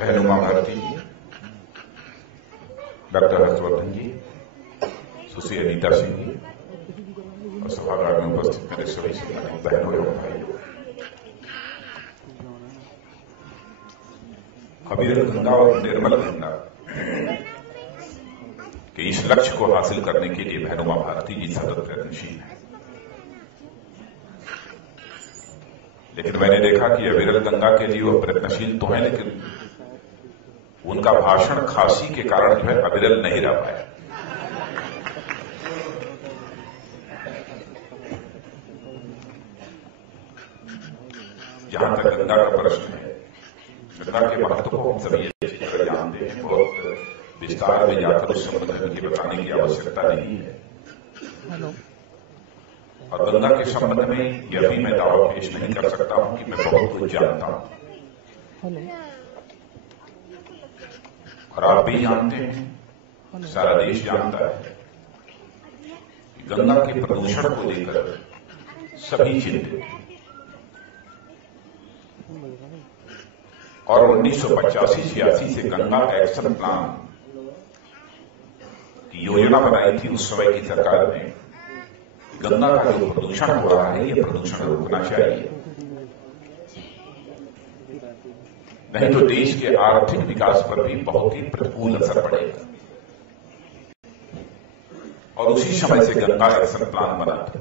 रहनुमा भारती जी, डॉक्टर हर्षवर्धन जी, सुश्री अनीता सिंह जी और सभागार में उपस्थित मेरे सभी सम्मानित बहनों एवं भाइयों, अविरल गंगा और निर्मल गंगा के इस लक्ष्य को हासिल करने के लिए रहनुमा भारती जी सतत प्रयत्नशील है। लेकिन मैंने देखा कि अविरल गंगा के लिए वो प्रयत्नशील तो है, लेकिन उनका भाषण खांसी के कारण जो है अविरल नहीं रह पाया। जहां तक गंगा का प्रश्न है, गंगा के महत्व को हम सभी अच्छी तरह जानते हैं। बहुत विस्तार में जाकर उस संबंध में मुझे बताने की आवश्यकता नहीं है। और गंगा के संबंध में यह भी मैं दावा पेश नहीं कर सकता हूं कि मैं बहुत कुछ जानता हूं, और आप भी जानते हैं, सारा देश जानता है कि गंगा के प्रदूषण को लेकर सभी चिंतित हैं। और 1985-86 से गंगा एक्शन प्लान की योजना बनाई थी उस समय की सरकार ने। गंगा का जो प्रदूषण हो रहा है, यह प्रदूषण रोकना चाहिए, नहीं तो देश के आर्थिक विकास पर भी बहुत ही प्रतिकूल असर पड़ेगा। और उसी समय से गंगा एक्शन प्लान बना था।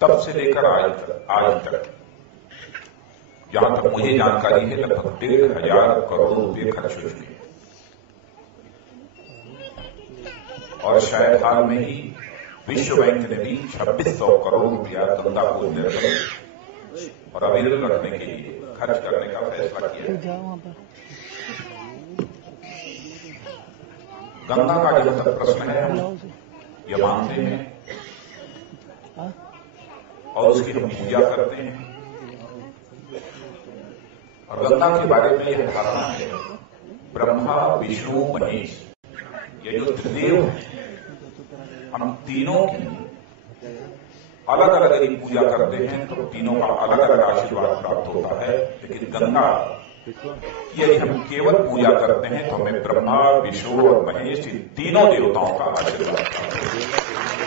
तब से लेकर आज तक जहां तक मुझे जानकारी है, लगभग 1,500 करोड़ रुपए खर्च हो चुके हैं। और शायद हाल में ही विश्व बैंक ने भी 2600 करोड़ रुपया गंगा को निर्मल और अविरल रखने के लिए खर्च करने का फैसला किया। गंगा का जब तक प्रश्न है, हम यह मानते हैं और उसकी हम पूजा करते हैं। और गंगा के बारे में यह धारणा है, ब्रह्मा विष्णु महेश, ये जो त्रिदेव हैं, हम तीनों की अलग अलग यदि पूजा करते हैं तो तीनों का अलग अलग आशीर्वाद प्राप्त होता है। लेकिन गंगा यदि हम केवल पूजा करते हैं तो हमें ब्रह्मा विष्णु और महेश, इन तीनों देवताओं का आशीर्वाद प्राप्त होता है।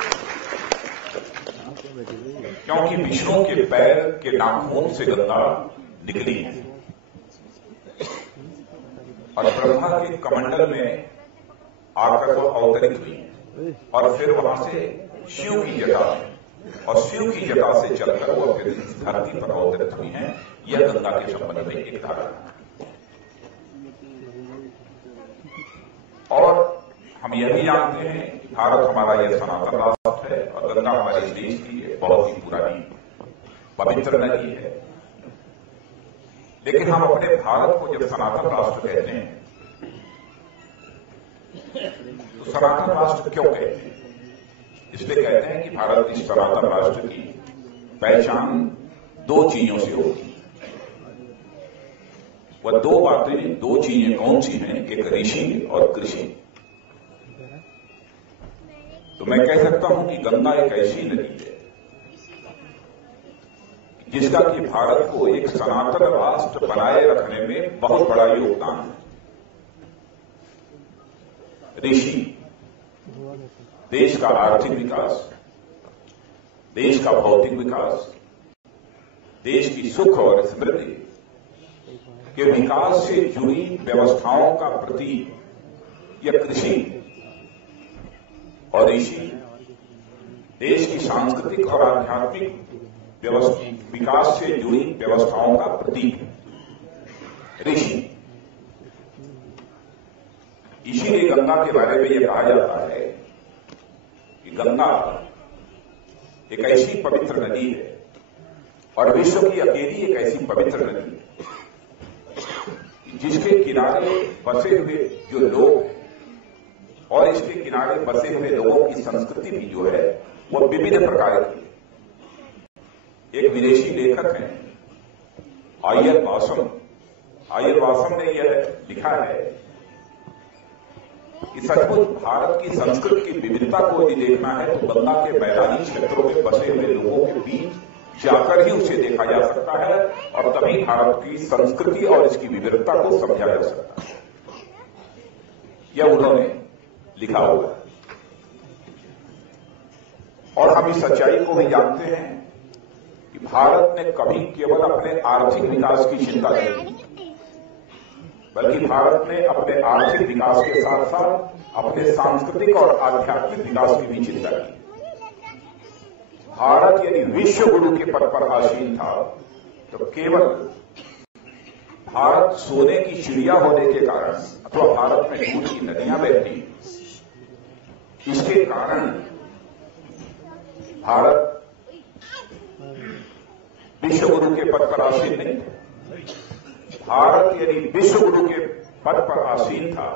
क्योंकि विष्णु के पैर के नाखून से गंगा निकली है और ब्रह्मा के कमंडल में आकर वो अवतरित हुई है, और फिर वहां से शिव की जटा में, और शिव की जटा से चलकर वो फिर इस धरती पर अवतरित हुई है। यह गंगा के संबंध में एक धारणा है। और हम यह भी जानते हैं कि भारत हमारा यह सनातन राष्ट्र है और गंगा हमारे देश की बहुत ही पुरानी पवित्र नदी है। लेकिन हम अपने भारत को जब सनातन राष्ट्र कहते हैं तो सनातन राष्ट्र क्यों कहते हैं? इसलिए कहते हैं कि भारत इस सनातन राष्ट्र की पहचान दो चीजों से होगी। वह दो बातें, दो चीजें कौन सी हैं? एक ऋषि और कृषि। तो मैं कह सकता हूं कि गंगा एक ऐसी नदी है जिसका कि भारत को एक सनातन राष्ट्र बनाए रखने में बहुत बड़ा योगदान है। ऋषि देश का आर्थिक विकास, देश का भौतिक विकास, देश की सुख और समृद्धि के विकास से जुड़ी व्यवस्थाओं का प्रतीक यह कृषि, और ऋषि देश की सांस्कृतिक और आध्यात्मिक विकास से जुड़ी व्यवस्थाओं का प्रतीक है ऋषि। इसीलिए गंगा के बारे में यह कहा जाता है कि गंगा एक ऐसी पवित्र नदी है और विश्व की अकेली एक ऐसी पवित्र नदी है जिसके किनारे बसे हुए जो लोग हैं और इसके किनारे बसे हुए लोगों की संस्कृति भी जो है वो विभिन्न प्रकार की है। एक विदेशी लेखक हैं आयर वासम ने यह लिखा है कि सचमुच भारत की संस्कृति की विविधता को यदि देखना है तो गंगा के मैदानी क्षेत्रों में बसे हुए लोगों के बीच जाकर ही उसे देखा जा सकता है और तभी भारत की संस्कृति और इसकी विविधता को समझा जा सकता है। यह उन्होंने लिखा हुआ है और हम इस सच्चाई को भी जानते हैं कि भारत ने कभी केवल अपने आर्थिक विकास की चिंता नहीं की, बल्कि भारत ने अपने आर्थिक विकास के साथ साथ अपने सांस्कृतिक और आध्यात्मिक विकास की भी चिंता की। भारत यदि विश्व गुरु के पद पर आसीन था तो केवल भारत सोने की चिड़िया होने के कारण अथवा भारत में दूध की नदियां बहती, इसके कारण भारत विश्व गुरु के पद पर आसीन नहीं था। भारत यदि विश्व गुरु के पद पर आसीन था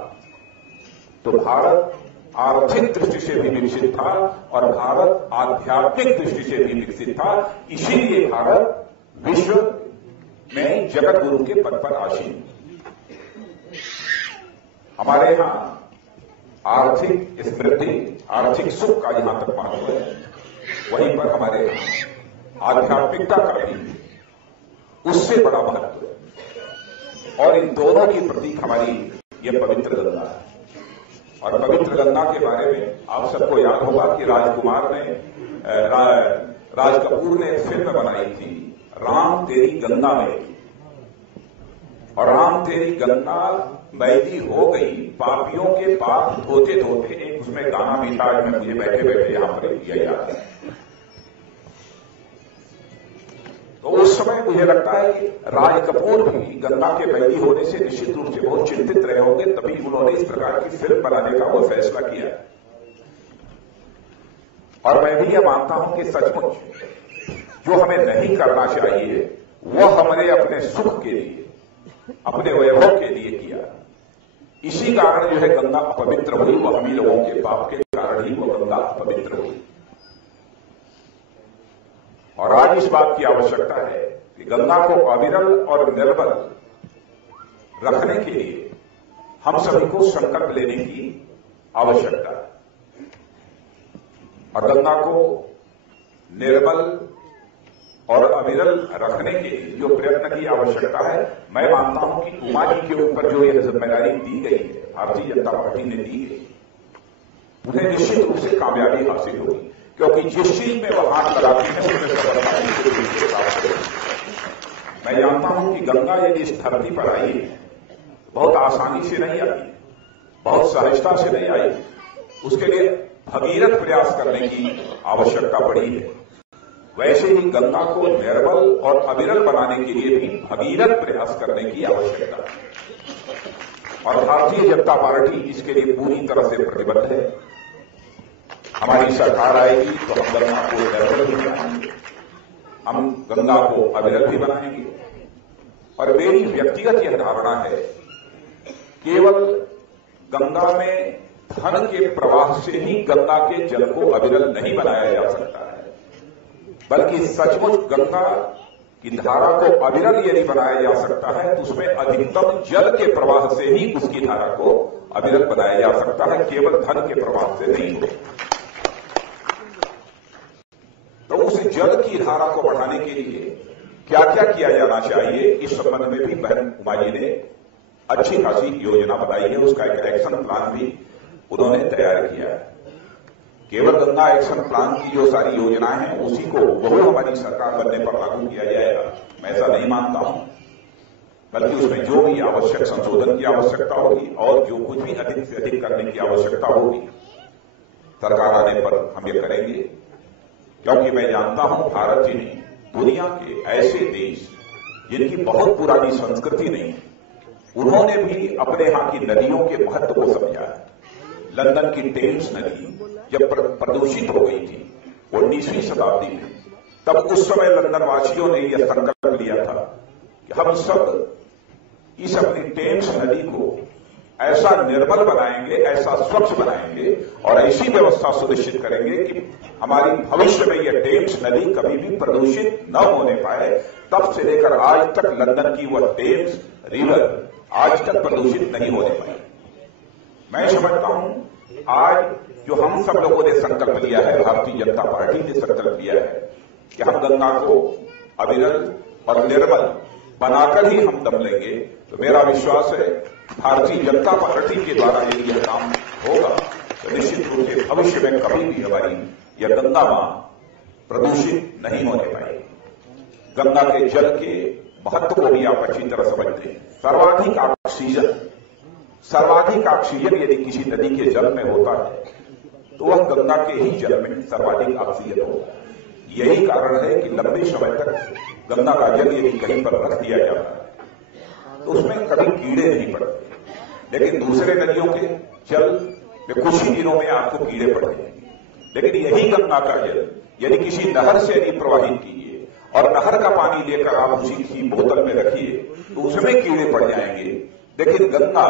तो भारत आर्थिक दृष्टि से भी विकसित था और भारत आध्यात्मिक दृष्टि से भी विकसित था। इसीलिए भारत विश्व में जगत गुरु के पद पर आसीन। हमारे यहां आर्थिक समृद्धि, आर्थिक सुख का जहां तक महत्व है, वहीं पर हमारे आध्यात्मिकता का भी उससे बड़ा महत्व है। और इन दोनों की प्रतीक हमारी यह पवित्र गंगा है। और पवित्र गंगा के बारे में आप सबको याद होगा कि राज कपूर ने फिल्म बनाई थी राम तेरी गंगा मैली, और राम तेरी गंगा मैली हो गई, पापियों के पाप धोते धोते। एक उसमें गाना भी था, में मुझे बैठे बैठे यहां पर यह याद है। तो उस समय मुझे लगता है कि राज कपूर भी गंगा के मैली होने से निश्चित रूप से बहुत चिंतित रहे होंगे, तभी उन्होंने इस प्रकार की फिल्म बनाने का वो फैसला किया। और मैं भी यह मानता हूं कि सचमुच जो हमें नहीं करना चाहिए वह हमने अपने सुख के लिए, अपने वैभव के लिए किया। इसी कारण जो है गंगा अपवित्र हुई, वह हम ही लोगों के पाप के कारण ही वह गंगा अपवित्र हुई। और आज इस बात की आवश्यकता है कि गंगा को अविरल और निर्मल रखने के लिए हम सभी को संकल्प लेने की आवश्यकता है। और गंगा को निर्मल और अविरल रखने के लिए जो प्रयत्न की आवश्यकता है, मैं मानता हूं कि उमा जी के ऊपर जो यह जिम्मेदारी दी गई है, भारतीय जनता पार्टी ने दी गई, उन्हें निश्चित रूप से कामयाबी हासिल होगी। क्योंकि जिस चीज में वह हाथ लगाती है उसमें सफलता। मैं जानता हूं कि गंगा यदि इस धरती पर आई है, बहुत आसानी से नहीं आई, बहुत सहजता से नहीं आई, उसके लिए भगीरथ प्रयास करने की आवश्यकता पड़ी है। वैसे ही गंगा को निर्मल और अविरल बनाने के लिए भी भगीरथ प्रयास करने की आवश्यकता है। और भारतीय जनता पार्टी इसके लिए पूरी तरह से प्रतिबद्ध है। हमारी सरकार आएगी तो हम गंगा को निर्मल भी बनाएंगे, हम गंगा को अविरल भी बनाएंगे। और मेरी व्यक्तिगत यह धारणा है, केवल गंगा में धन के प्रवाह से ही गंगा के जल को अविरल नहीं बनाया जा सकता है, बल्कि सचमुच गंगा की धारा को अविरल यदि बनाया जा सकता है तो उसमें अधिकतम जल के प्रवाह से ही उसकी धारा को अविरल बनाया जा सकता है, केवल धन के प्रवाह से नहीं हो। तो उस जल की धारा को बढ़ाने के लिए क्या क्या किया जाना चाहिए, इस संबंध में भी बहन उमा जी ने अच्छी खासी योजना बताई है। उसका एक एक्शन प्लान भी उन्होंने तैयार किया है। केवल गंगा एक्शन प्लान की जो सारी योजनाएं हैं उसी को बहु हमारी सरकार बनने पर लागू किया जाएगा, मैं ऐसा नहीं मानता हूं, बल्कि उसमें जो भी आवश्यक संशोधन की आवश्यकता होगी और जो कुछ भी अधिक से अधिक करने की आवश्यकता होगी, सरकार आने पर हम ये करेंगे। क्योंकि मैं जानता हूं भारत ही नहीं, दुनिया के ऐसे देश जिनकी बहुत पुरानी संस्कृति नहीं है, उन्होंने भी अपने यहां की नदियों के महत्व को समझा है। लंदन की टेम्स नदी जब प्रदूषित हो गई थी 19वीं शताब्दी में, तब उस समय लंदन वासियों ने यह संकल्प लिया था कि हम सब इस अपनी टेम्स नदी को ऐसा निर्मल बनाएंगे, ऐसा स्वच्छ बनाएंगे और ऐसी व्यवस्था सुनिश्चित करेंगे कि हमारी भविष्य में यह टेम्स नदी कभी भी प्रदूषित न होने पाए। तब से लेकर आज तक लंदन की वह टेम्स रिवर आज तक प्रदूषित नहीं होने पाई। मैं समझता हूं आज जो हम सब लोगों ने संकल्प लिया है, भारतीय जनता पार्टी ने संकल्प लिया है कि हम गंगा को अविरल और निर्मल बनाकर ही हम दम लेंगे, तो मेरा विश्वास है भारतीय जनता पार्टी के द्वारा यदि यह काम होगा तो निश्चित रूप से भविष्य में कभी भी हमारी यह गंगा मां प्रदूषित नहीं होने पाएगी। गंगा के जल के महत्व को भी आप अच्छी तरह समझते हैं। सर्वाधिक ऑक्सीजन यदि किसी नदी के जल में होता है तो वह गंगा के ही जल में सर्वाधिक ऑक्सीजन होगा। यही कारण है कि लंबे समय तक गंगा का जल यदि कहीं पर रख दिया जाता है तो उसमें कभी कीड़े नहीं पड़ते, लेकिन दूसरे नदियों के जल में कुछ ही दिनों में आपको कीड़े पड़ जाएंगे। लेकिन यही गंगा का जल यदि किसी नहर से यदि प्रवाहित कीजिए और नहर का पानी लेकर आप उसी की बोतल में रखिए तो उसमें कीड़े पड़ जाएंगे। लेकिन गंगा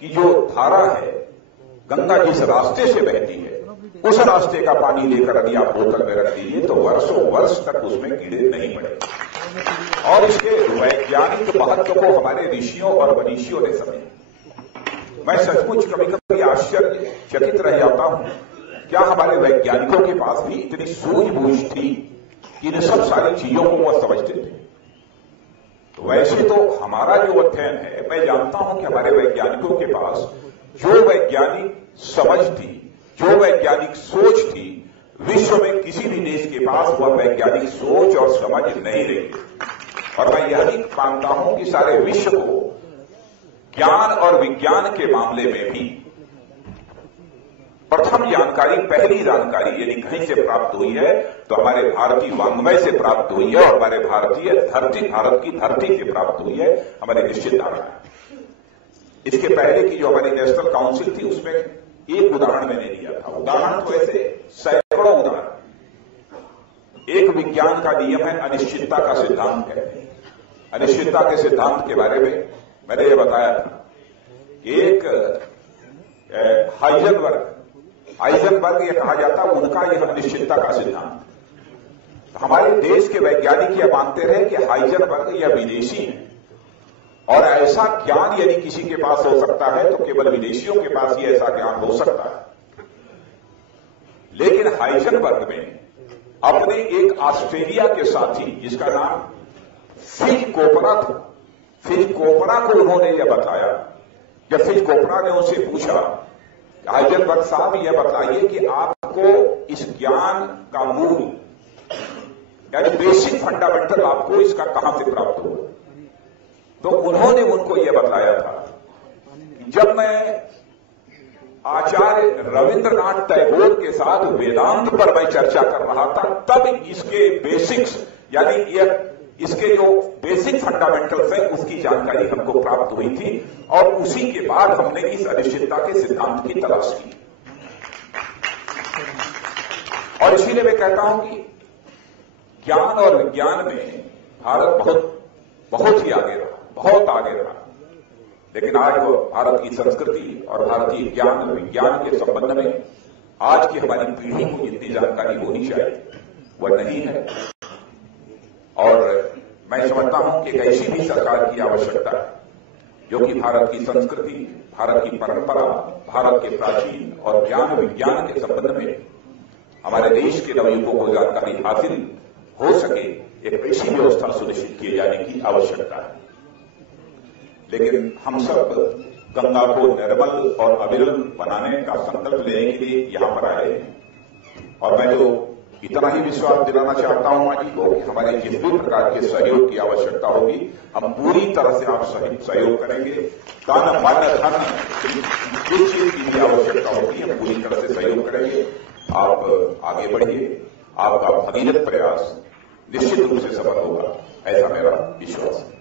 की जो धारा है, गंगा जिस रास्ते से बहती है, उस रास्ते का पानी लेकर यदि आप बोतल में रख दीजिए तो वर्षों वर्ष तक उसमें कीड़े नहीं पड़ेंगे। और इसके वैज्ञानिक महत्व को हमारे ऋषियों और मनीषियों ने समझा। मैं सचमुच कभी कभी आश्चर्यचकित रह जाता हूं, क्या हमारे वैज्ञानिकों के पास भी इतनी सूझबूझ थी कि इन सब सारी चीजों को वह समझते थे। तो वैसे तो हमारा जो अध्ययन है, मैं जानता हूं कि हमारे वैज्ञानिकों के पास जो वैज्ञानिक समझ थी, जो वैज्ञानिक सोच थी, विश्व में किसी भी देश के पास वह वैज्ञानिक सोच और समझ नहीं रही। और मैं यह भी मानता हूं कि सारे विश्व को ज्ञान और विज्ञान के मामले में भी प्रथम जानकारी, पहली जानकारी यदि कहीं से प्राप्त हुई है तो हमारे भारतीय वाङ्मय से प्राप्त हुई है और हमारे भारतीय धरती, भारत की धरती से प्राप्त हुई है, हमारे निश्चित धारणा। इसके पहले की जो हमारी नेशनल काउंसिल थी उसमें एक उदाहरण मैंने दिया था। उदाहरण तो ऐसे सैकड़ों उदाहरण। एक विज्ञान का नियम है अनिश्चितता का सिद्धांत कहते हैं। अनिश्चितता के सिद्धांत के बारे में मैंने ये बताया था कि एक हाइजेनबर्ग ये कहा जाता उनका यह अनिश्चितता का सिद्धांत। हमारे देश के वैज्ञानिक यह मानते रहे कि हाइजेनबर्ग यह विदेशी है और ऐसा ज्ञान यदि किसी के पास हो सकता है तो केवल विदेशियों के पास ही ऐसा ज्ञान हो सकता है। लेकिन हाइजेनबर्ग में अपने एक ऑस्ट्रेलिया के साथी जिसका नाम फिल कोपरा था, फिल कोपरा को उन्होंने यह बताया। जब फिल कोपरा ने उनसे पूछा, हाइजेनबर्ग साहब यह बताइए कि आपको इस ज्ञान का मूल यानी बेसिक फंडामेंटल आपको इसका कहां से प्राप्त हुआ, तो उन्होंने उनको यह बताया था जब मैं आचार्य रविंद्रनाथ टैगोर के साथ वेदांत पर मैं चर्चा कर रहा था, तब इसके बेसिक्स यानी इसके जो बेसिक फंडामेंटल्स हैं उसकी जानकारी हमको प्राप्त हुई थी और उसी के बाद हमने इस अनिश्चितता के सिद्धांत की तलाश की। और इसीलिए मैं कहता हूं कि ज्ञान और विज्ञान में भारत बहुत ही आगे रहा, बहुत आगे रहा। लेकिन आज वो भारत की संस्कृति और भारतीय ज्ञान विज्ञान के संबंध में आज की हमारी पीढ़ी को जितनी जानकारी होनी चाहिए वह नहीं है। और मैं समझता हूं कि एक ऐसी भी सरकार की आवश्यकता है जो कि भारत की संस्कृति, भारत की परंपरा, भारत के प्राचीन और ज्ञान विज्ञान के संबंध में हमारे देश के नवयुवकों को जानकारी हासिल हो सके, एक ऐसी व्यवस्था सुनिश्चित किए जाने की आवश्यकता है। लेकिन हम सब गंगा को निर्मल और अविरल बनाने का संकल्प लेने के लिए यहां पर आए हैं। और मैं तो इतना ही विश्वास दिलाना चाहता हूं मां जी को कि हमारे जिस भी प्रकार के सहयोग की आवश्यकता होगी हम पूरी तरह से आप सहयोग करेंगे। तन मन धन जिस चीज की भी आवश्यकता होगी हम पूरी तरह से सहयोग करेंगे। आप आगे बढ़िए, आपका भगीरथ प्रयास निश्चित रूप से सफल होगा, ऐसा मेरा विश्वास है।